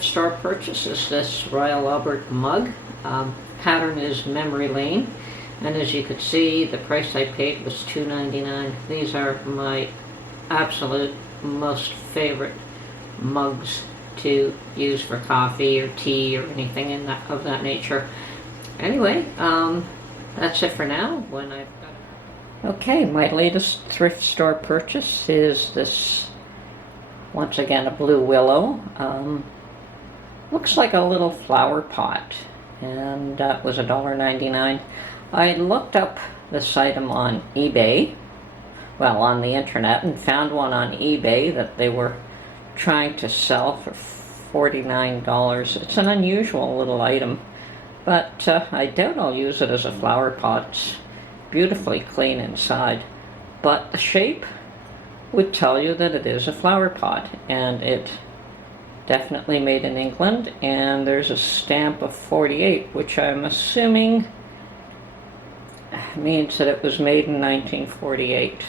thrift store purchase is this Royal Albert mug. Pattern is Memory Lane, and as you could see, the price I paid was $2.99. These are my absolute most favorite mugs to use for coffee or tea or anything of that nature. Anyway, that's it for now. Okay, my latest thrift store purchase is this, once again, a blue willow. Looks like a little flower pot, and that was $1.99. I looked up this item on eBay, well, on the internet, and found one on eBay that they were trying to sell for $49. It's an unusual little item, but I doubt I'll use it as a flower pot. It's beautifully clean inside, but the shape would tell you that it is a flower pot, and it definitely made in England, and there's a stamp of 48, which I'm assuming means that it was made in 1948.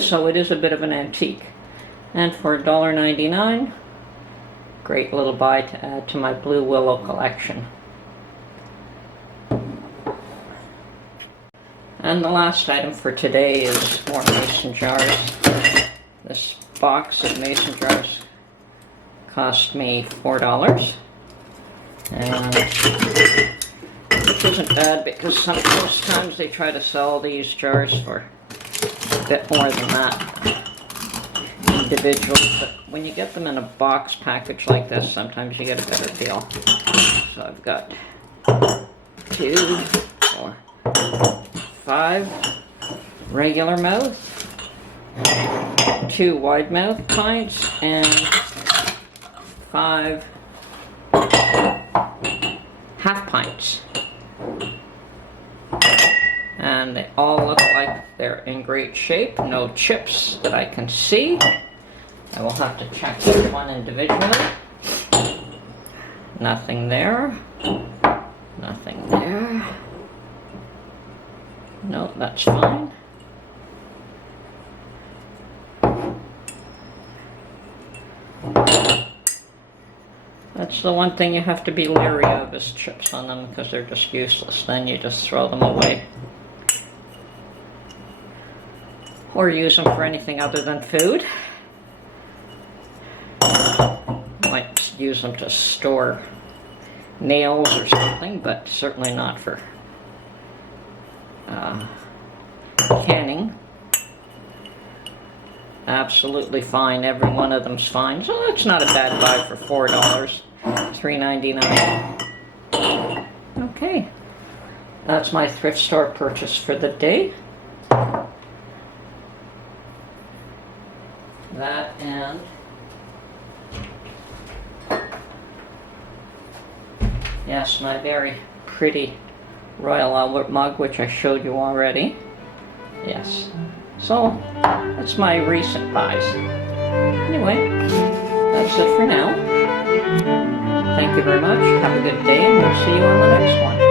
So it is a bit of an antique, and for $1.99, great little buy to add to my blue willow collection. And the last item for today is more mason jars. This box of mason jars cost me $4, and which isn't bad because most times they try to sell these jars for a bit more than that individually, but when you get them in a box package like this, sometimes you get a better deal. So I've got 2, 4, 5 regular mouth, 2 wide mouth pints, and 5 half pints. And they all look like they're in great shape. No chips that I can see. I will have to check each one individually. Nothing there. Nothing there. No, that's fine. That's the one thing you have to be leery of, is chips on them, because they're just useless. Then you just throw them away. Or use them for anything other than food. Might use them to store nails or something, but certainly not for canning. Absolutely fine. Every one of them's fine. So that's not a bad buy for $4. $3.99. Okay. That's my thrift store purchase for the day. That and yes, my very pretty Royal Albert mug, which I showed you already. Yes. So, that's my recent buys. Anyway, that's it for now. Thank you very much. Have a good day, and we'll see you on the next one.